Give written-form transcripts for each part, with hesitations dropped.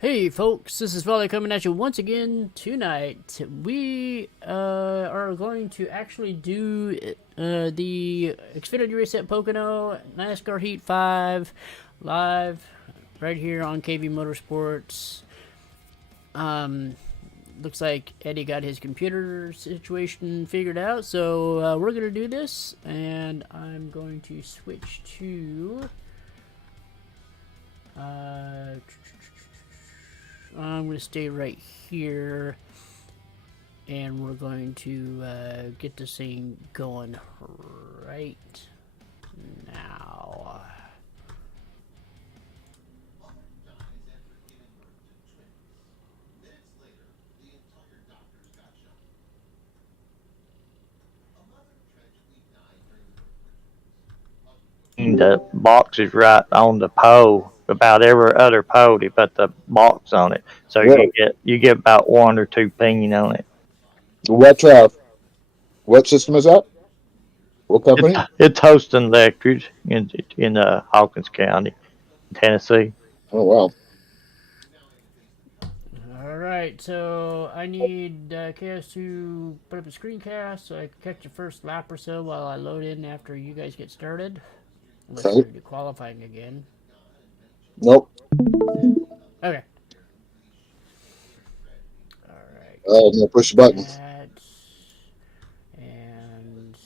Hey folks, this is Volley coming at you once again tonight. We are going to actually do the Xfinity race at Pocono, Nascar Heat 5, live right here on KV Motorsports. Looks like Eddie got his computer situation figured out, so we're going to do this, and I'm going to switch to... I'm going to stay right here, and we're going to get this thing going right now. The box is right on the pole. About every other pole, they put the box on it, so Really? you get about 1 or 2 ping on it. What system is that? What It's company? it's Hosting Electric in Hawkins County, Tennessee. Oh wow. Alright, so I need KS to put up a screencast so I can catch the first lap or so while I load in after you guys get started. Unless you're Okay. going to do qualifying again. Nope. Okay. Alright, I'm gonna push the button. that. And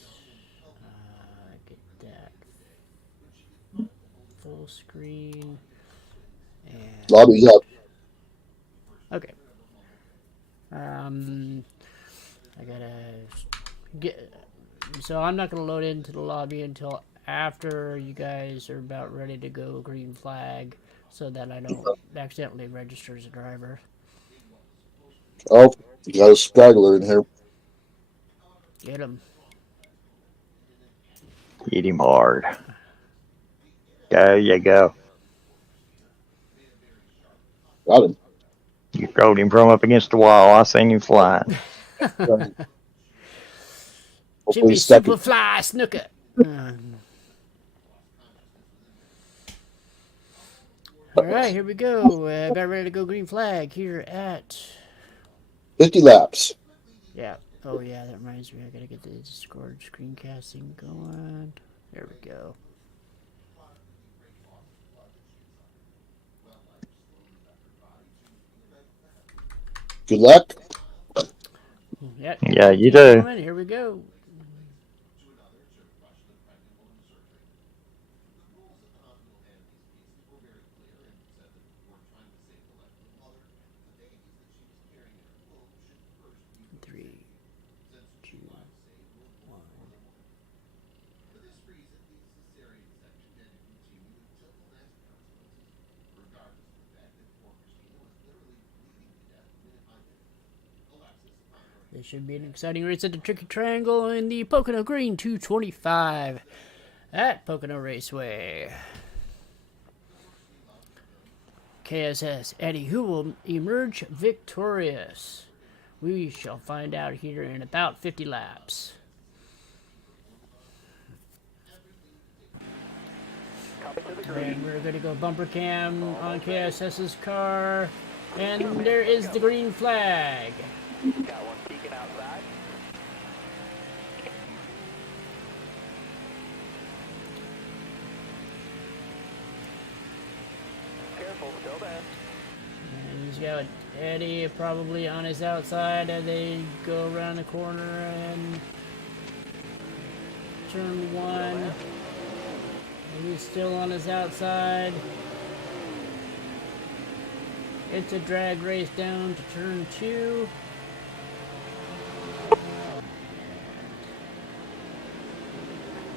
get that full screen. And Lobby's up. okay. I gotta get. So I'm not gonna load into the lobby until after you guys are about ready to go green flag, so that I don't accidentally register as a driver. Oh, you got a straggler in here. Get him. Hit him hard. There you go. Got him. You throwed him from up against the wall. I seen him flying. Right. Hopefully Jimmy he's stuck. Superfly Snooker. All right, here we go. About ready to go green flag here at 50 laps. yeah. Oh yeah, that reminds me. I gotta get the Discord screencasting going. There we go. Good luck. Yep. Yeah, you Ladies and do. gentlemen, here we go. Three, two, one. This should be an exciting race at the Tricky Triangle in the Pocono Green 225 at Pocono Raceway. KSS Eddie, who will emerge victorious? We shall find out here in about 50 laps. And we're going to go bumper cam on KSS's car. And there is the green flag. Got one peeking outside. Careful, still there. And he's got Eddie probably on his outside as they go around the corner and turn one. He's still on his outside. It's a drag race down to turn two.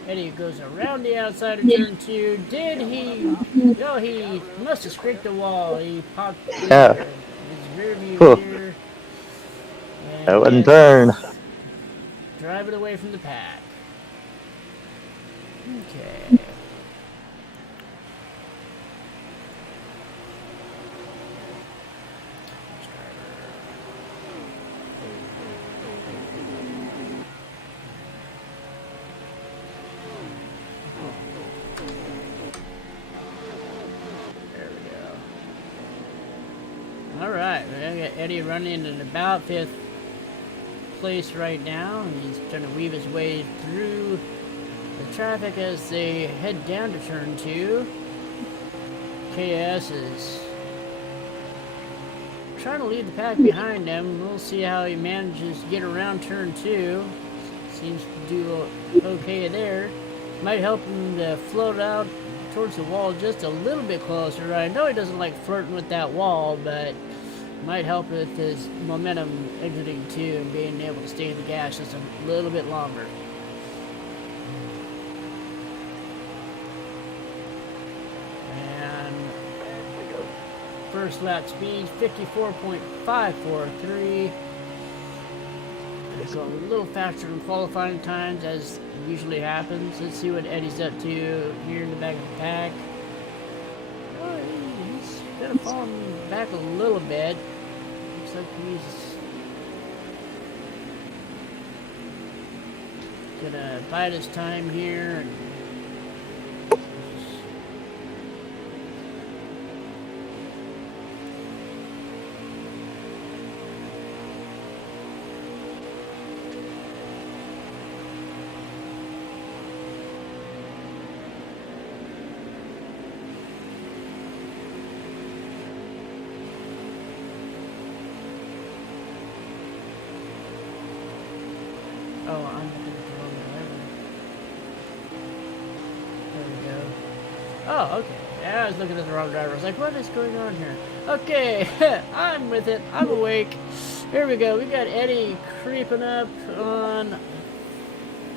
Eddie goes around the outside of turn two. Did he? No, he must have scraped the wall. He popped Yeah. his rear view Huh. mirror. That And wasn't yes, turn. drive it away from the pack. Okay. There we go. got Eddie running in about 5th place right now, and he's trying to weave his way through the traffic as they head down to turn 2. KS is trying to lead the pack behind him. We'll see how he manages to get around turn 2. Seems to do okay there. Might help him to float out towards the wall just a little bit closer. I know he doesn't like flirting with that wall, but might help with his momentum exiting 2 and being able to stay in the gas just a little bit longer. And first lap speed 54.543. Go a little faster than qualifying times, as usually happens. Let's see what Eddie's up to here in the back of the pack. Oh, he's kind of falling back a little bit. Looks like he's gonna bide his time here. And oh, I'm looking at the wrong driver. There we go. Oh, okay. Yeah, I was looking at the wrong driver. I was like, what is going on here? Okay, I'm with it. I'm awake. Here we go. We got Eddie creeping up on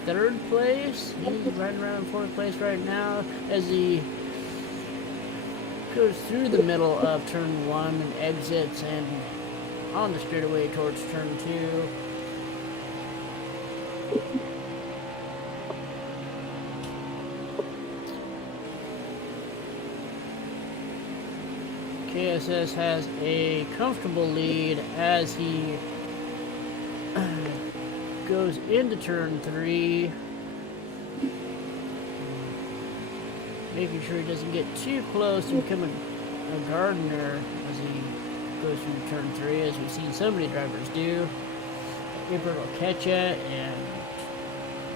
3rd place. He's right around 4th place right now as he goes through the middle of turn 1 and exits and on the straightaway towards turn 2. KSS has a comfortable lead as he goes into turn 3, making sure he doesn't get too close to becoming a gardener as he goes through turn 3, as we've seen so many drivers do. Ripper will catch you and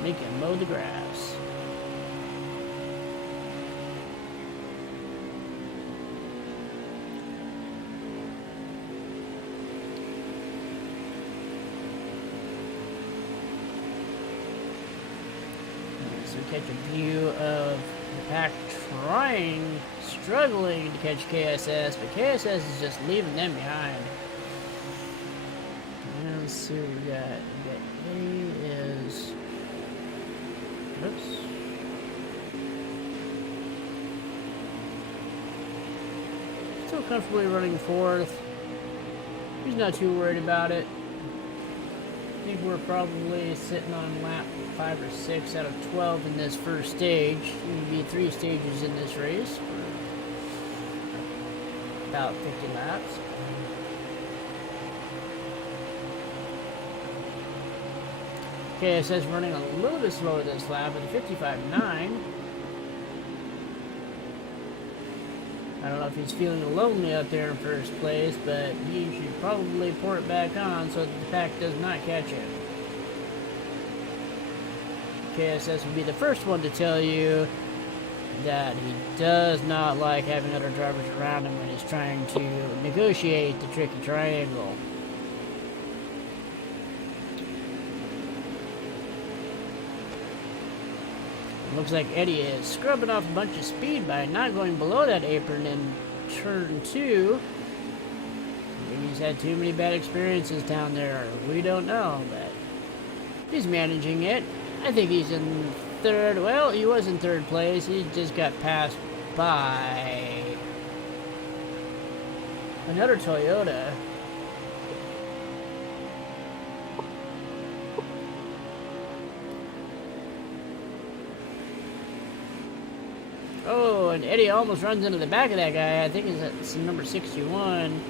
make you mow the grass. So we catch a view of the pack struggling to catch KSS, but KSS is just leaving them behind. And let's see what we got. Eddie is... Oops. Still comfortably running 4th. He's not too worried about it. I think we're probably sitting on lap 5 or 6 out of 12 in this first stage. There will be 3 stages in this race for about 50 laps. KSS running a little bit slower this lap with a 55.9. I don't know if he's feeling lonely out there in first place, but he should probably pour it back on so that the pack does not catch it. KSS will be the first one to tell you that he does not like having other drivers around him when he's trying to negotiate the tricky triangle. Looks like Eddie is scrubbing off a bunch of speed by not going below that apron in turn 2. Maybe he's had too many bad experiences down there. We don't know, but he's managing it. I think he's in 3rd. Well, he was in 3rd place. He just got passed by another Toyota. Oh, and Eddie almost runs into the back of that guy. I think it's number 61.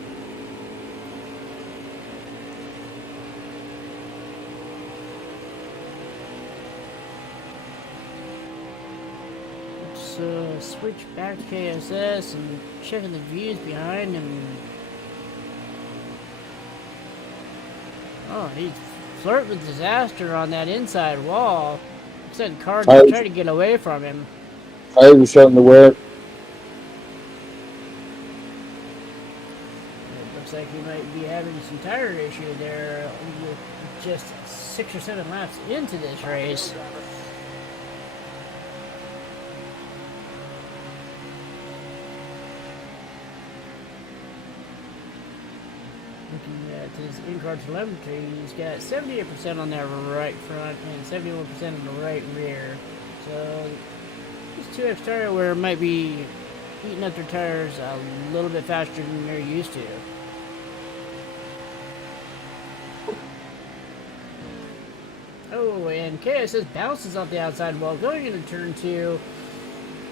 Let's switch back to KSS and checking the views behind him. Oh, he's flirting with disaster on that inside wall. Said cars I, trying to get away from him. I was starting to wear it. It looks like he might be having some tire issue there with just 6 or 7 laps into this race. Looking at his in-car telemetry, he's got 78% on that right front and 71% on the right rear. So this 2X tire wear might be eating up their tires a little bit faster than they're used to. Oh, and KSS bounces off the outside wall going into turn 2,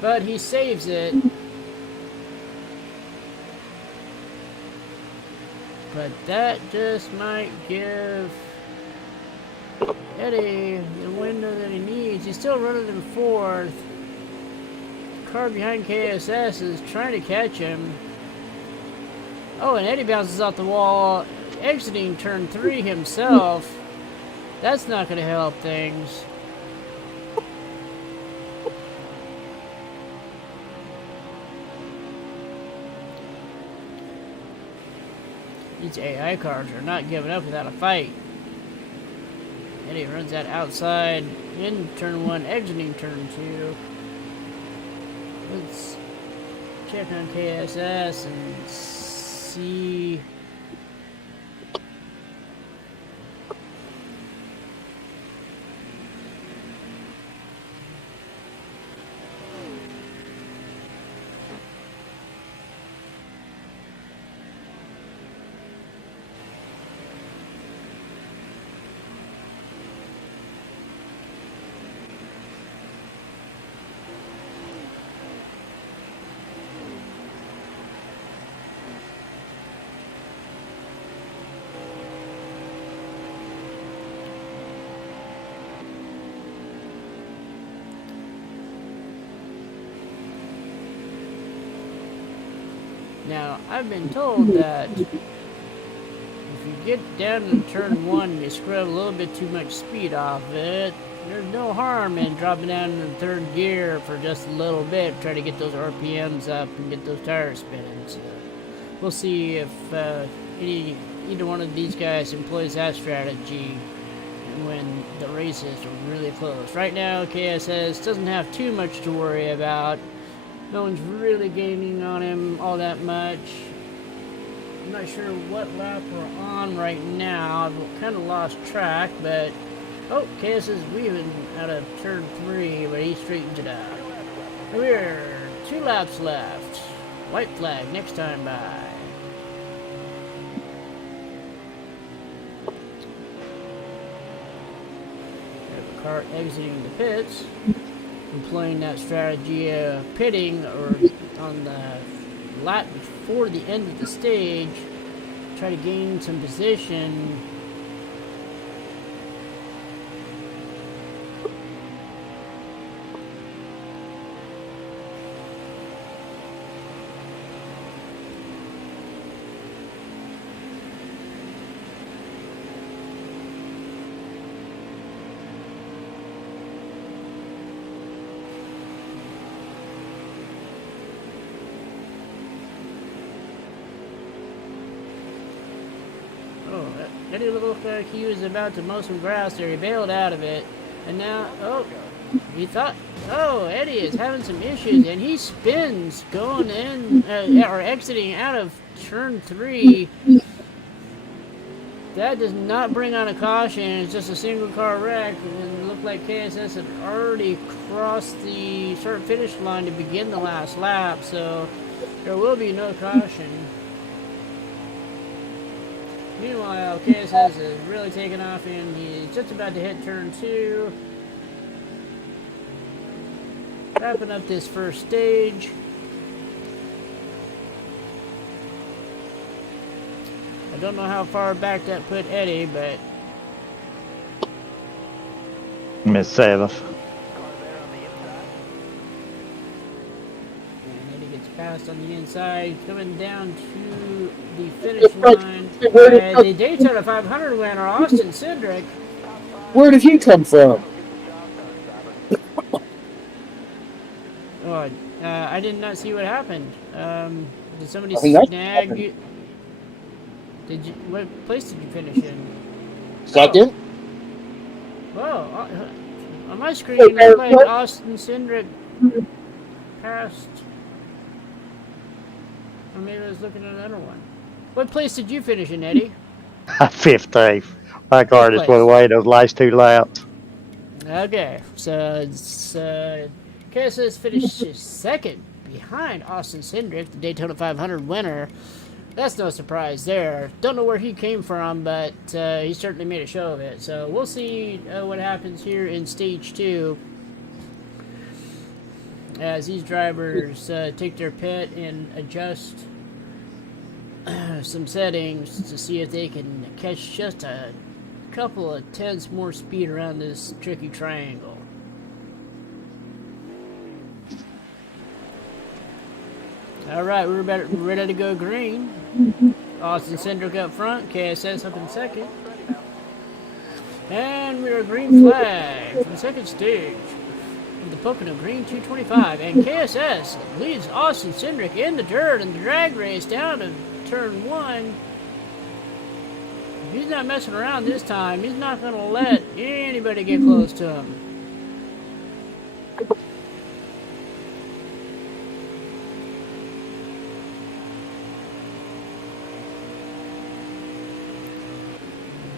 but he saves it. But that just might give Eddie the window that he needs. He's still running in fourth. The car behind KSS is trying to catch him. Oh, and Eddie bounces off the wall, exiting turn 3 himself. That's not going to help things. These AI cars are not giving up without a fight. Eddie runs that outside in turn 1, exiting turn 2. Let's check on KSS and see. Now, I've been told that if you get down in turn 1 and you scrub a little bit too much speed off it, there's no harm in dropping down in third gear for just a little bit, try to get those RPMs up and get those tires spinning. So we'll see if either one of these guys employs that strategy when the races are really close. Right now, KSS doesn't have too much to worry about. No one's really gaining on him all that much. I'm not sure what lap we're on right now. I've kind of lost track, but oh, KS is weaving out of turn 3, but he straightens it out. We're 2 laps left. White flag next time by. There's a car exiting the pits. Employing that strategy of pitting or on the lap before the end of the stage, try to gain some position. Eddie looked like he was about to mow some grass there. He bailed out of it. And now, oh, he thought, oh, Eddie is having some issues. And he spins going in, or exiting out of turn 3. That does not bring on a caution. It's just a single car wreck. And it looked like KSS had already crossed the start-finish line to begin the last lap. So there will be no caution. Meanwhile, KSS is really taking off and he's just about to hit turn 2. Wrapping up this first stage. I don't know how far back that put Eddie, but Miss 7th. Car there on the inside. and Eddie gets past fast on the inside, coming down to the finish line. The Daytona 500 winner, Austin Cindric. Where did he come from? Oh, I did not see what happened. Did somebody I mean, that's snag happened. you? Did you? What place did you finish in? Second? Well, on my screen, it looked like Austin Cindric passed. Or maybe I was looking at another one. What place did you finish in, Eddie? 15th. My car just went away those last 2 laps. Okay, so it's, KSS finished second behind Austin Cindric, the Daytona 500 winner. That's no surprise there. Don't know where he came from, but he certainly made a show of it. So we'll see what happens here in Stage 2 as these drivers take their pit and adjust some settings to see if they can catch just a couple of tenths more speed around this tricky triangle. All right, we're ready to go green. Austin Cindric up front, KSS up in second. And we're a green flag from the second stage of the Pocono Green 225. And KSS leads Austin Cindric in the dirt in the drag race down to turn 1. He's not messing around this time. He's not going to let anybody get close to him.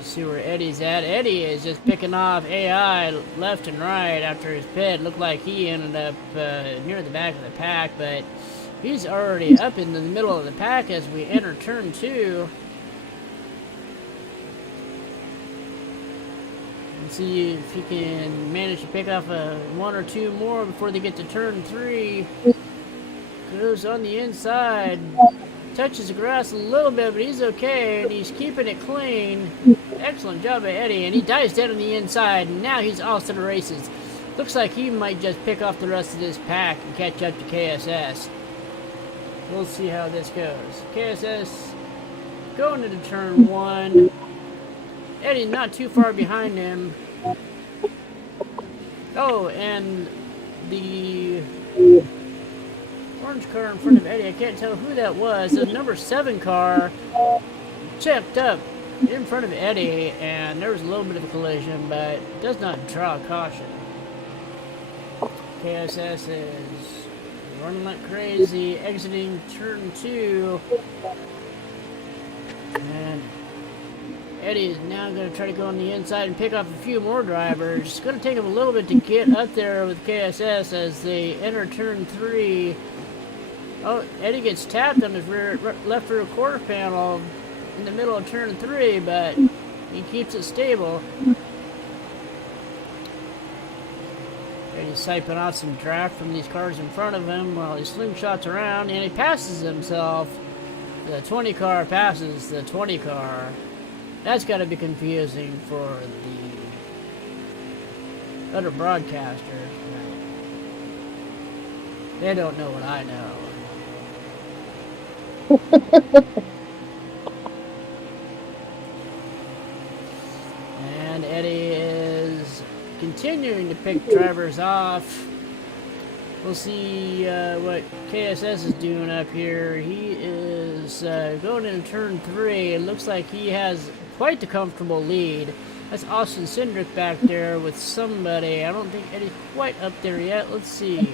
See where Eddie's at. Eddie is just picking off AI left and right after his pit. Looked like he ended up near the back of the pack, but he's already up in the middle of the pack as we enter turn 2. Let's see if he can manage to pick off one or two more before they get to turn 3. Goes on the inside. Touches the grass a little bit, but he's okay, and he's keeping it clean. Excellent job by Eddie, and he dives down on the inside, and now he's off to the races. Looks like he might just pick off the rest of this pack and catch up to KSS. We'll see how this goes. KSS going into turn 1. Eddie not too far behind him. Oh, and the orange car in front of Eddie, I can't tell who that was. The number 7 car chipped up in front of Eddie, and there was a little bit of a collision, but does not draw caution. KSS is running like crazy, exiting turn 2. And Eddie is now going to try to go on the inside and pick off a few more drivers. It's going to take him a little bit to get up there with KSS as they enter turn 3. Oh, Eddie gets tapped on his left rear quarter panel in the middle of turn 3, but he keeps it stable. Eddie's siping off some draft from these cars in front of him while he slingshots around, and he passes himself. The 20 car passes the 20 car. That's got to be confusing for the other broadcasters. They don't know what I know. And Eddie is continuing to pick drivers off. We'll see what KSS is doing up here. He is going into turn 3. It looks like he has quite the comfortable lead. That's Austin Cindric back there with somebody. I don't think Eddie's quite up there yet. Let's see.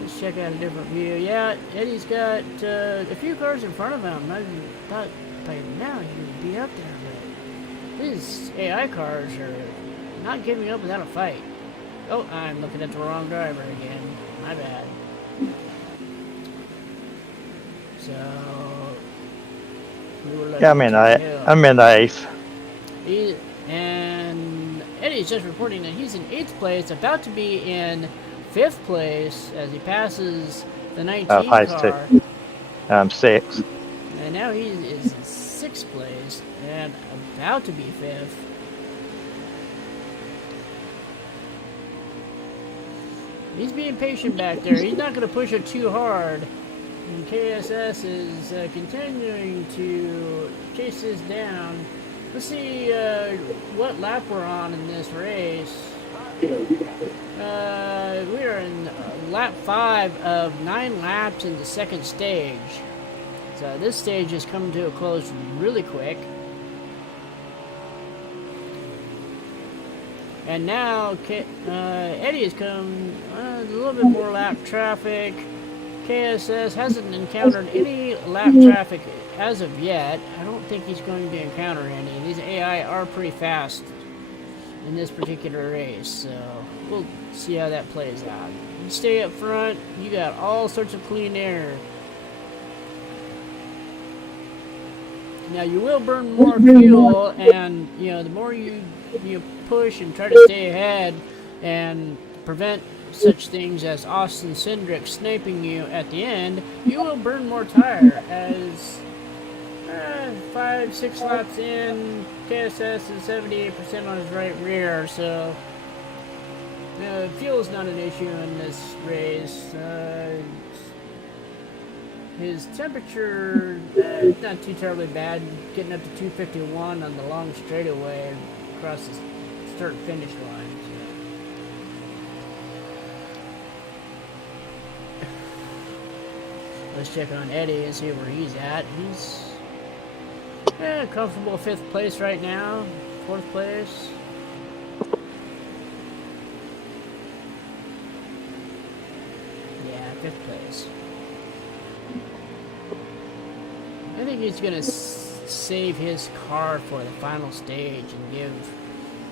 Let's check out a different view. Yeah, Eddie's got a few cars in front of him. I thought by now he would be up there, but these AI cars are not giving up without a fight. Oh, I'm looking at the wrong driver again. My bad. So, Yeah, I'm in the 8th. And Eddie's just reporting that he's in 8th place, about to be in 5th place as he passes the 19 car. I'm 6th. And now he is in 6th place and about to be 5th. He's being patient back there. He's not going to push it too hard. And KSS is continuing to chase this down. Let's see what lap we're on in this race. We are in lap 5 of 9 laps in the second stage. So this stage is coming to a close really quick. And now Eddie has come a little bit more lap traffic. KSS hasn't encountered any lap traffic as of yet. I don't think he's going to encounter any. These AI are pretty fast in this particular race, so we'll see how that plays out. You stay up front, you got all sorts of clean air. Now you will burn more fuel, and the more you push and try to stay ahead and prevent such things as Austin Cindric sniping you at the end, you will burn more tire. As 5-6 laps in, KSS is 78% on his right rear, so fuel is not an issue in this race. His temperature is not too terribly bad, getting up to 251 on the long straightaway across the start and finish line. Let's check on Eddie and see where he's at. He's comfortable 5th place right now, 4th place. Yeah, 5th place. I think he's going to save his car for the final stage and give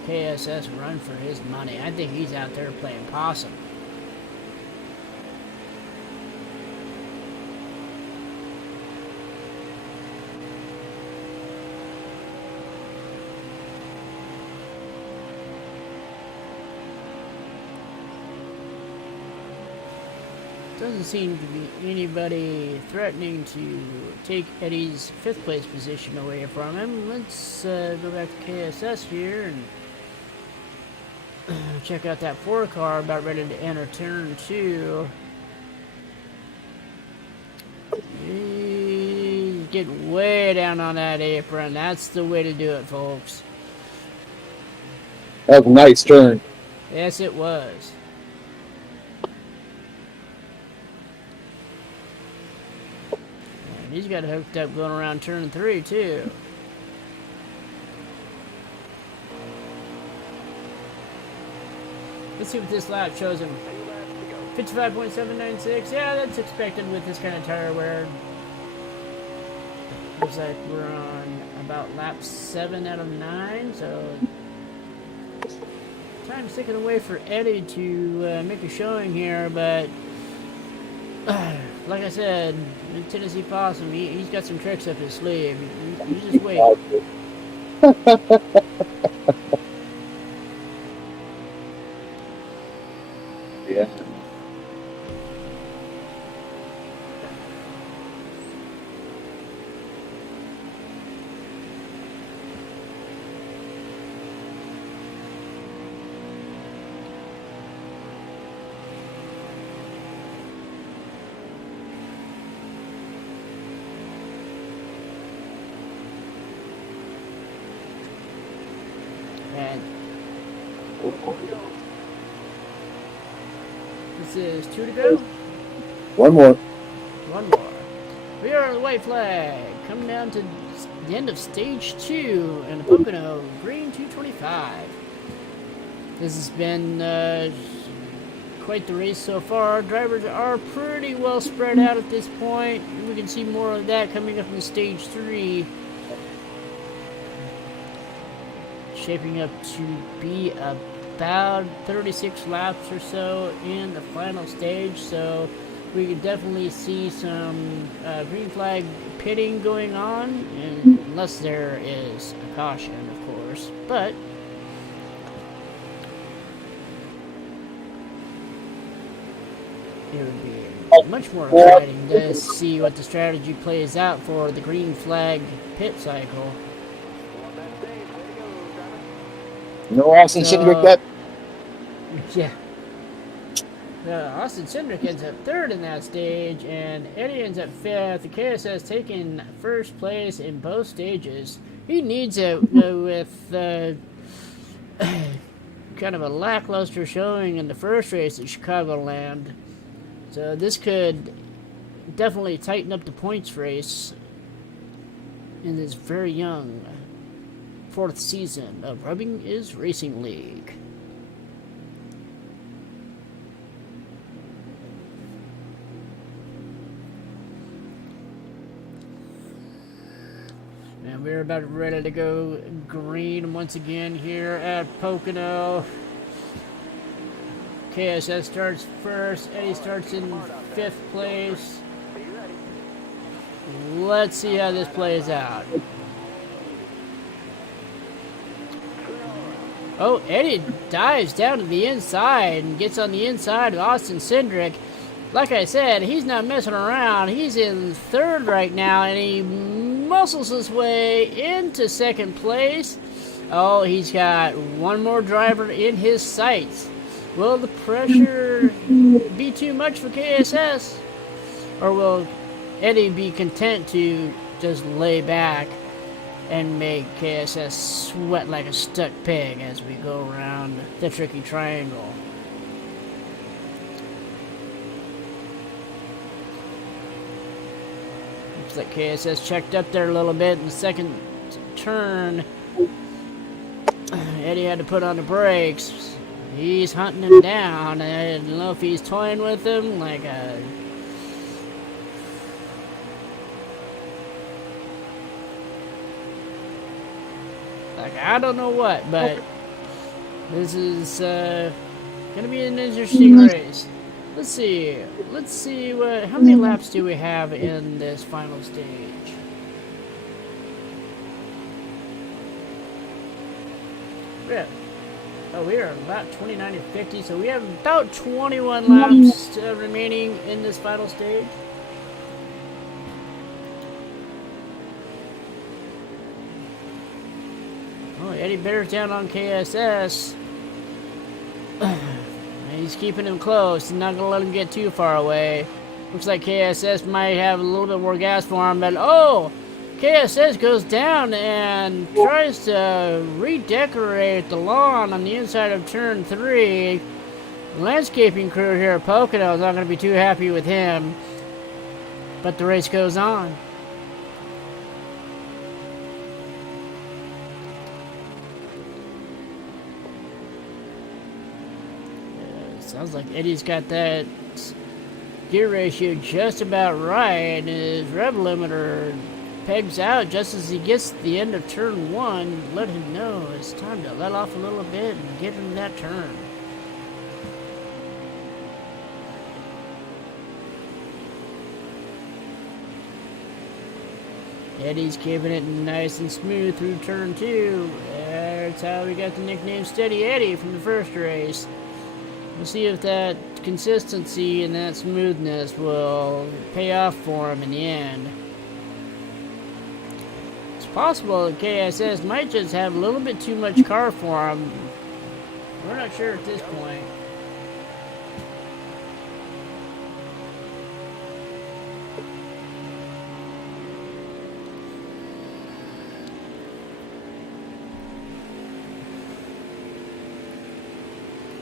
KSS a run for his money. I think he's out there playing possum. Doesn't seem to be anybody threatening to take Eddie's 5th place position away from him. Let's go back to KSS here and check out that 4 car about ready to enter turn 2. He's getting way down on that apron. That's the way to do it, folks. That was a nice turn. Yes, it was. He's got it hooked up going around turn 3, too. Let's see what this lap shows him. 55.796. Yeah, that's expected with this kind of tire wear. Looks like we're on about lap 7 out of 9, so time's ticking away for Eddie to make a showing here, but like I said, Tennessee Possum, he's got some tricks up his sleeve. You just wait. Yeah. And this is 2 to go. One more. One more. We are on the white flag, coming down to the end of stage 2 in the Pocono, green 225. This has been quite the race so far. Drivers are pretty well spread out at this point. We can see more of that coming up in stage 3. Shaping up to be about 36 laps or so in the final stage, so we could definitely see some green flag pitting going on, unless there is a caution, of course. But it would be much more exciting to see what the strategy plays out for the green flag pit cycle. No Austin Cindric that. Yeah. Austin Cindric ends up third in that stage, and Eddie ends up fifth. The KSS taking first place in both stages. He needs it with kind of a lackluster showing in the first race at Chicagoland. So this could definitely tighten up the points race in this very young fourth season of Rubbing is Racing League. And we're about ready to go green once again here at Pocono. KSS starts first. Eddie starts in fifth place. Let's see how this plays out. Oh, Eddie dives down to the inside and gets on the inside of Austin Cindric. Like I said, he's not messing around. He's in third right now, and he muscles his way into second place. Oh, he's got one more driver in his sights. Will the pressure be too much for KSS? Or will Eddie be content to just lay back and make KSS sweat like a stuck pig as we go around the tricky triangle? Looks like KSS checked up there a little bit in the second turn. Eddie had to put on the brakes. He's hunting him down. I don't know if he's toying with him like a... I don't know what, but this is gonna be an interesting race. Let's see how many laps do we have in this final stage? Yeah. Oh, we are about 29 and 50, so we have about 21 laps remaining in this final stage. Oh, Eddie bears down on KSS. He's keeping him close. He's not going to let him get too far away. Looks like KSS might have a little bit more gas for him, but oh! KSS goes down and tries to redecorate the lawn on the inside of turn 3. The landscaping crew here at Pocono is not going to be too happy with him, but the race goes on. Sounds like Eddie's got that gear ratio just about right, and his rev limiter pegs out just as he gets to the end of turn 1. Let him know it's time to let off a little bit and get him that turn. Eddie's keeping it nice and smooth through turn 2. That's how we got the nickname Steady Eddie from the first race. We'll see if that consistency and that smoothness will pay off for him in the end. It's possible that KSS might just have a little bit too much car for him. We're not sure at this point.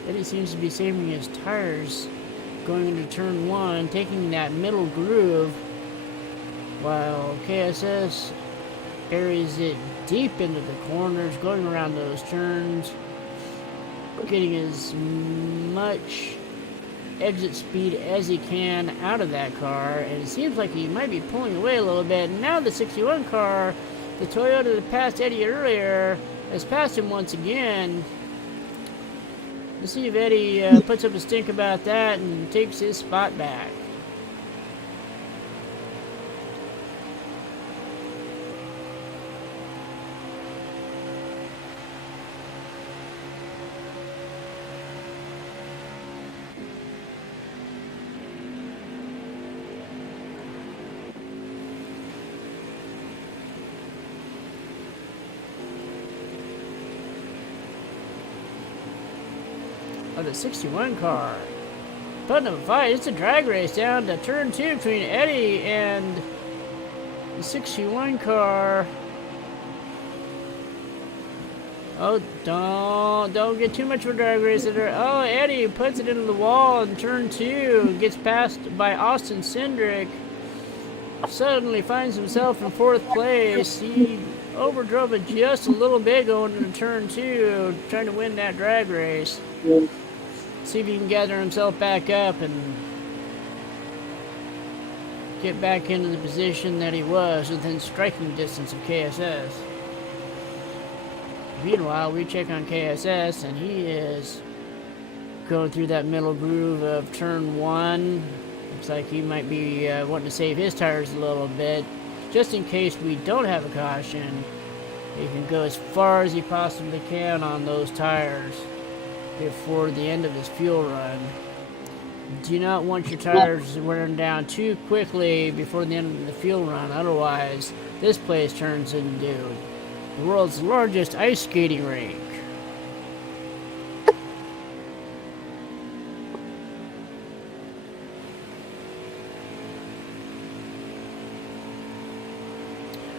Eddie seems to be saving his tires going into turn 1, taking that middle groove, while KSS buries it deep into the corners, going around those turns, getting as much exit speed as he can out of that car, and it seems like he might be pulling away a little bit. And now the 61 car, the Toyota that passed Eddie earlier, has passed him once again. Let's see if Eddie puts up a stink about that and takes his spot back. Oh, the 61 car putting up a fight. It's a drag race down to turn 2 between Eddie and the 61 car. Oh, don't get too much of a drag race there. Oh, Eddie puts it into the wall in turn 2. Gets passed by Austin Cindric. Suddenly finds himself in 4th place. He overdrove it just a little bit going into turn 2, trying to win that drag race. See if he can gather himself back up and get back into the position that he was within striking distance of KSS. Meanwhile, we check on KSS, and he is going through that middle groove of turn 1. Looks like he might be wanting to save his tires a little bit, just in case we don't have a caution. He can go as far as he possibly can on those tires before the end of his fuel run. Do not want your tires wearing down too quickly before the end of the fuel run, otherwise this place turns into the world's largest ice skating rink.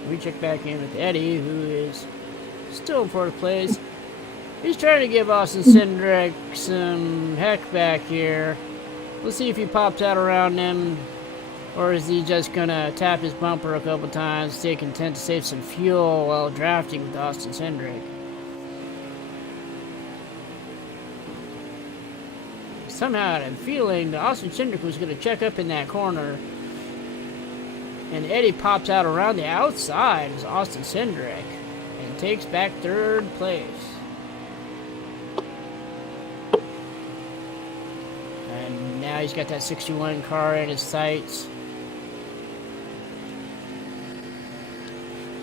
We check back in with Eddie, who is still in 4th place. He's trying to give Austin Cindric some heck back here. We'll see if he pops out around him, or is he just gonna tap his bumper a couple times, stay content to save some fuel while drafting with Austin Cindric. Somehow I had a feeling that Austin Cindric was gonna check up in that corner, and Eddie pops out around the outside as Austin Cindric and takes back 3rd place. And now he's got that 61 car in his sights.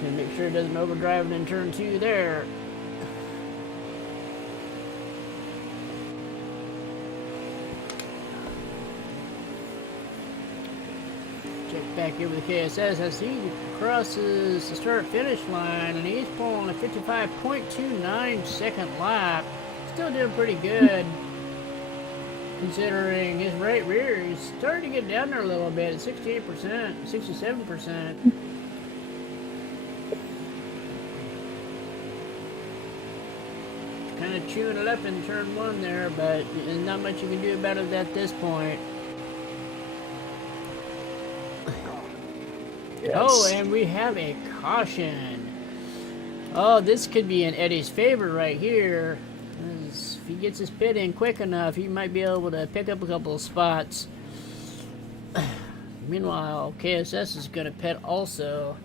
And make sure he doesn't overdrive it in turn 2 there. Check back in with KSS as he crosses the start-finish line, and he's pulling a 55.29 second lap. Still doing pretty good, considering his right rear is starting to get down there a little bit at 68%, 67%. Kind of chewing it up in turn 1 there, but there's not much you can do about it at this point. Yes. Oh, and we have a caution. Oh, this could be in Eddie's favor right here. As if he gets his pit in quick enough, he might be able to pick up a couple of spots. Meanwhile, KSS is going to pit also.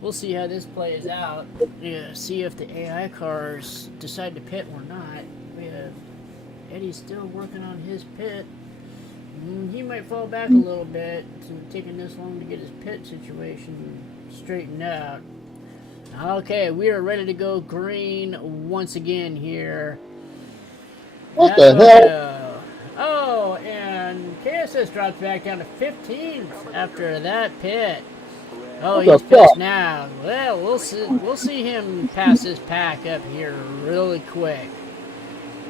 We'll see how this plays out. Yeah, see if the AI cars decide to pit or not. We have Eddie still working on his pit. He might fall back a little bit, taking this long to get his pit situation straightened out. Okay, we are ready to go green once again here. What the hell? Oh, and KSS drops back down to 15th after that pit. Oh, he's pissed now. Well, we'll see him pass this pack up here really quick.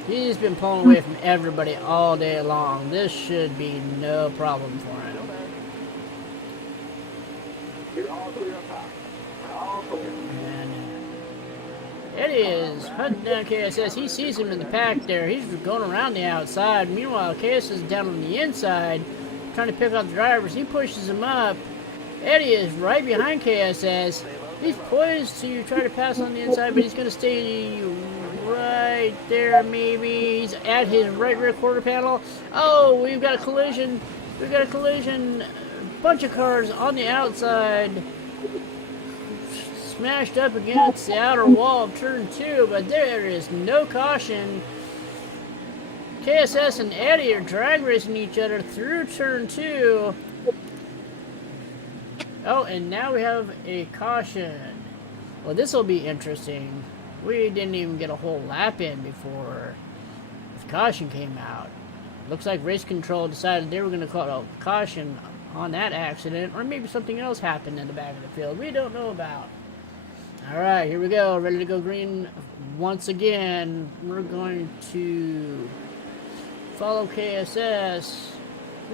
He's been pulling away from everybody all day long. This should be no problem for him. And Eddie is hunting down KSS. He sees him in the pack there. He's going around the outside. Meanwhile, KSS is down on the inside, trying to pick up the drivers. He pushes him up. Eddie is right behind KSS. He's poised to try to pass on the inside, but he's going to stay right there, maybe. He's at his right rear quarter panel. Oh, we've got a collision. We've got a collision. A bunch of cars on the outside. Smashed up against the outer wall of turn 2, but there is no caution. KSS and Eddie are drag racing each other through turn 2. Oh, and now we have a caution. Well, this will be interesting. We didn't even get a whole lap in before the caution came out. Looks like race control decided they were going to call a caution on that accident, or maybe something else happened in the back of the field we don't know about. Alright, here we go. Ready to go green once again. We're going to follow KSS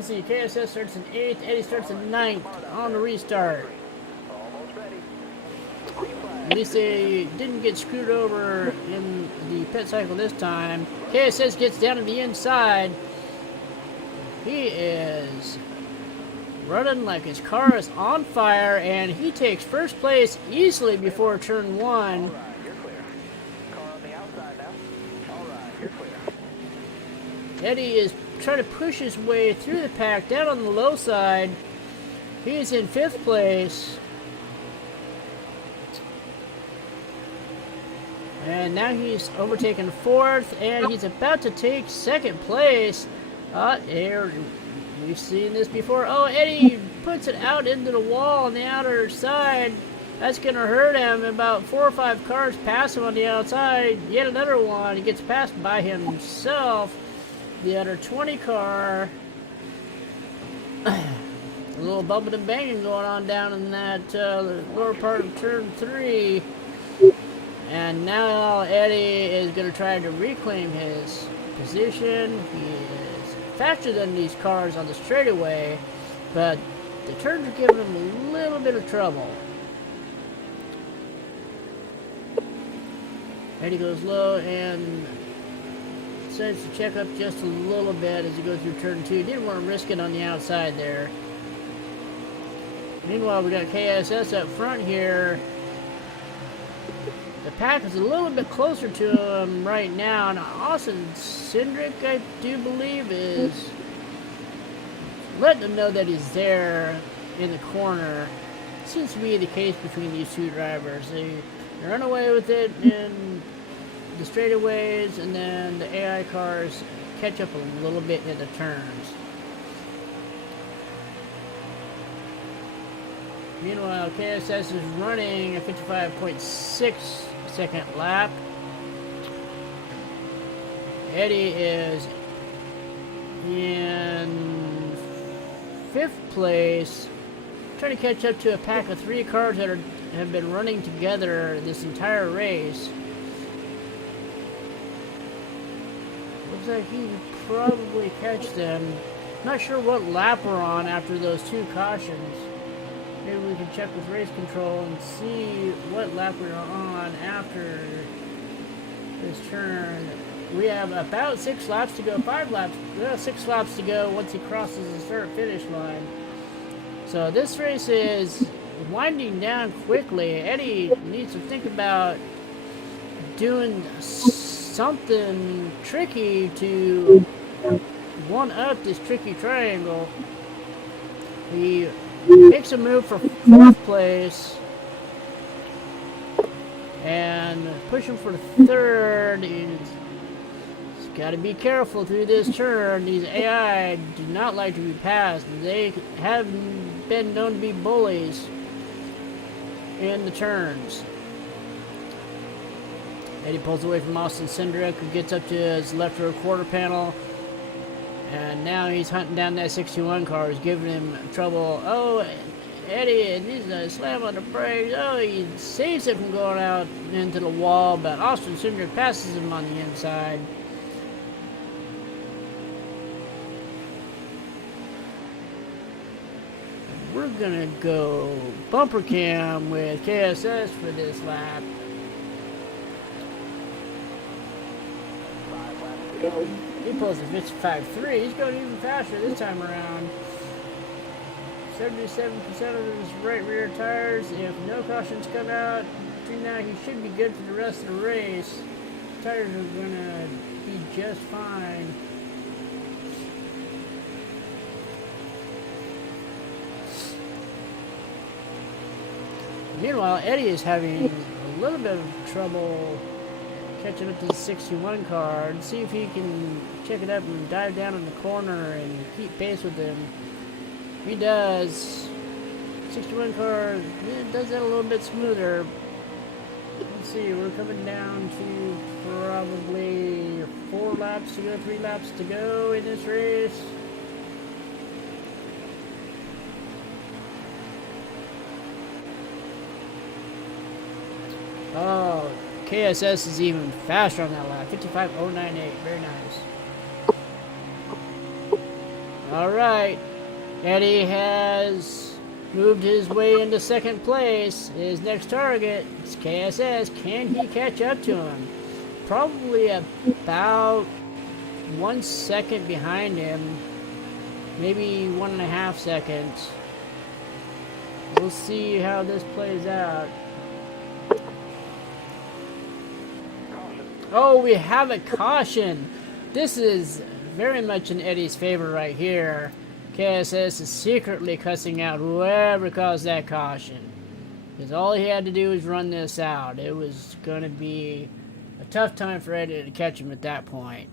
Let's see, KSS starts in 8th, Eddie starts in 9th on the restart. Almost ready. At least they didn't get screwed over in the pit cycle this time. KSS gets down to the inside. He is running like his car is on fire, and he takes first place easily before turn 1. All right, you're clear. Car on the outside now. All right, you're clear. Eddie is trying to push his way through the pack down on the low side. He's in 5th place. And now he's overtaken 4th, and he's about to take 2nd place. Here, we've seen this before. Oh, Eddie puts it out into the wall on the outer side. That's going to hurt him. About 4 or 5 cars pass him on the outside. Yet another one. He gets passed by himself. The other 20 car. A little bumping and banging going on down in that lower part of turn 3. And now Eddie is going to try to reclaim his position. He is faster than these cars on the straightaway, but the turns are giving him a little bit of trouble. Eddie goes low and decides to check up just a little bit as he goes through turn 2. Didn't want to risk it on the outside there. Meanwhile, we got KSS up front here. The pack is a little bit closer to him right now, and Austin Cindric, I do believe, is letting him know that he's there in the corner. Seems to be the case between these two drivers. They run away with it in the straightaways, and then the AI cars catch up a little bit in the turns. Meanwhile, KSS is running a 55.6 second lap. Eddie is in 5th place, trying to catch up to a pack of 3 cars that have been running together this entire race. Looks like he could probably catch them. Not sure what lap we're on after those 2 cautions. Maybe we can check with race control and see what lap we're on after this turn. We have about 6 laps to go, 6 laps to go once he crosses the start-finish line. So this race is winding down quickly. Eddie needs to think about doing something tricky to one-up this tricky triangle. He makes a move for 4th place and push him for 3rd. He's got to be careful through this turn. These AI do not like to be passed. They have been known to be bullies in the turns. Eddie pulls away from Austin Cindric, who gets up to his left rear quarter panel. And now he's hunting down that 61 car, who's giving him trouble. Oh, Eddie needs to slam on the brakes. Oh, he saves it from going out into the wall, but Austin Cindric passes him on the inside. We're gonna go bumper cam with KSS for this lap. He pulls a 55.3. He's going even faster this time around. 77% of his right rear tires. If no cautions come out, now he should be good for the rest of the race. Tires are going to be just fine. Meanwhile, Eddie is having a little bit of trouble catching up to the 61 car and see if he can check it up and dive down in the corner and keep pace with him. He does. 61 car does that a little bit smoother. Let's see, we're coming down to probably 4 laps to go, 3 laps to go in this race. Oh, KSS is even faster on that lap. 55.098. Very nice. All right. Eddie has moved his way into second place. His next target is KSS. Can he catch up to him? Probably about 1 second behind him. Maybe 1.5 seconds. We'll see how this plays out. Oh, we have a caution. This is very much in Eddie's favor right here. KSS is secretly cussing out whoever caused that caution. Because all he had to do was run this out. It was going to be a tough time for Eddie to catch him at that point.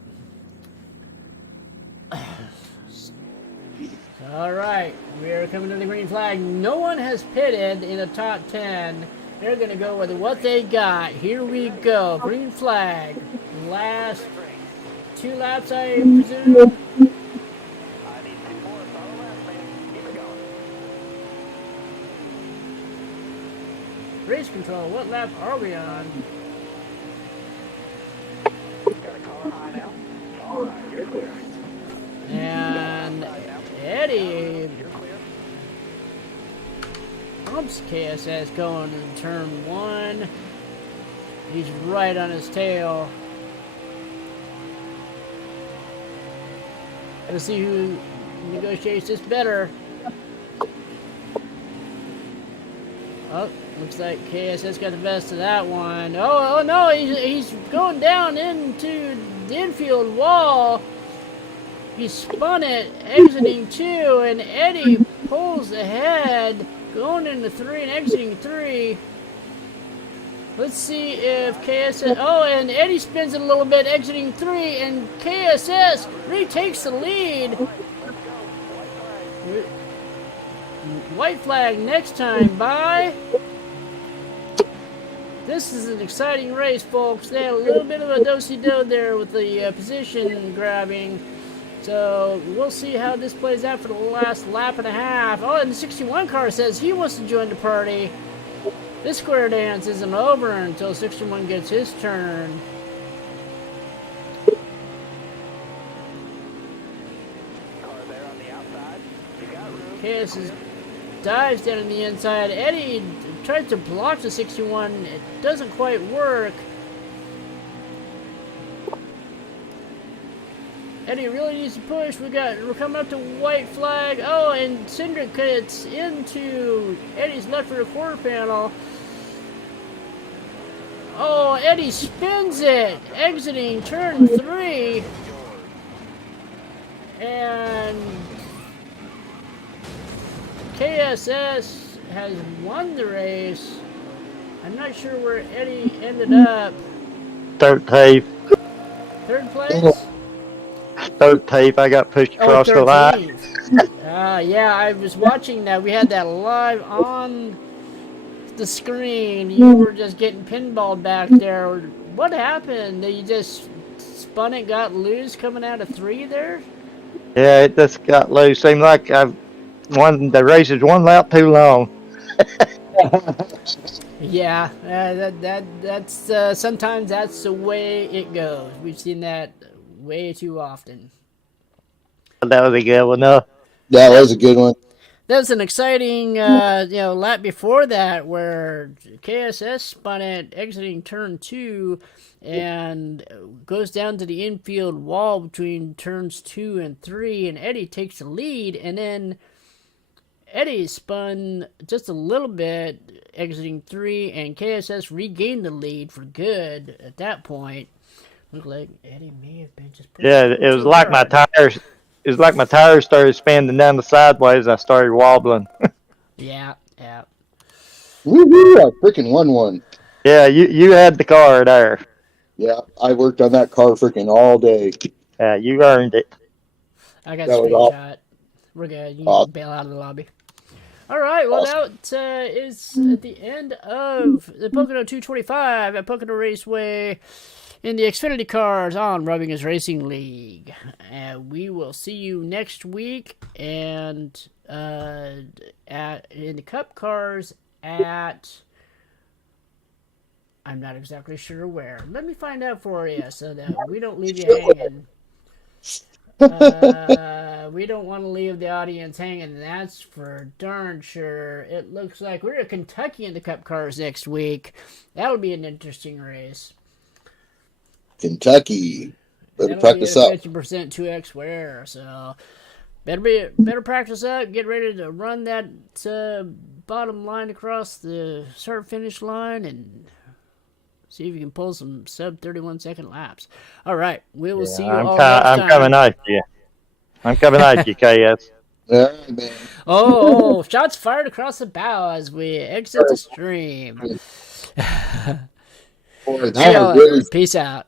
Alright, we are coming to the green flag. No one has pitted in the top 10. They're going to go with what they got. Here we go. Green flag. Last 2 laps, I presume. I need 2 more. Follow last, man. Keep it going. Race control. What lap are we on? Got a car high now. All right, you're clear. And Eddie You're clear. bumps KSS going in turn 1. He's right on his tail. Let's see who negotiates this better. Oh, looks like KSS got the best of that one. Oh no, he's going down into the infield wall. He spun it, exiting 2, and Eddie pulls ahead, going into 3 and exiting 3. Let's see if KSS... Oh, and Eddie spins it a little bit, exiting 3, and KSS retakes the lead. White flag next time, bye. This is an exciting race, folks. They had a little bit of a do-si-do there with the position grabbing. So we'll see how this plays out for the last lap and a half. Oh, and the 61 car says he wants to join the party. This square dance isn't over until 61 gets his turn. Car there on the outside. You got room. KS dives down on the inside. Eddie tries to block the 61. It doesn't quite work. Eddie really needs to push. We're coming up to white flag. Oh, and Cindric gets into Eddie's left rear quarter panel. Oh, Eddie spins it, exiting turn 3. And KSS has won the race. I'm not sure where Eddie ended up. 13th. 3rd place? 13th. I got pushed across the line. Yeah, I was watching that. We had that live on the screen. You were just getting pinballed back there. What happened? You just spun it, got loose coming out of 3 there? Yeah, it just got loose. Seemed like I've won the race is 1 lap too long. Yeah, that's sometimes that's the way it goes. We've seen that way too often. That was a good one, though. That was a good one. That was an exciting, lap before that where KSS spun it exiting turn 2 and goes down to the infield wall between turns 2 and 3, and Eddie takes the lead, and then Eddie spun just a little bit exiting 3, and KSS regained the lead for good at that point. Looked like Eddie may have been just Yeah, it was like my hard. tires. It was like my tires started spinning down the sideways. I started wobbling. Yeah. Woo-hoo, I freaking won one. Yeah, you had the car there. Yeah, I worked on that car freaking all day. Yeah, you earned it. I got That was screenshot. We're good. You can Awesome. bail out of the lobby. All right. Well, that is at the end of the Pocono 225 at Pocono Raceway in the Xfinity cars on Rubbing His Racing League. And we will see you next week and in the Cup cars at... I'm not exactly sure where. Let me find out for you so that we don't leave you hanging. we don't want to leave the audience hanging. That's for darn sure. It looks like we're at Kentucky in the Cup cars next week. That'll be an interesting race. Kentucky. Better That'll practice be up. a 50% 2X wear. So better practice up. Get ready to run that bottom line across the start finish line and see if you can pull some sub 31 second laps. All right, we will see you all next time. I'm coming at you. I'm coming at you, KS. Yeah, man. Oh, shots fired across the bow as we exit the stream. Boy, See that y'all was really later. Peace out.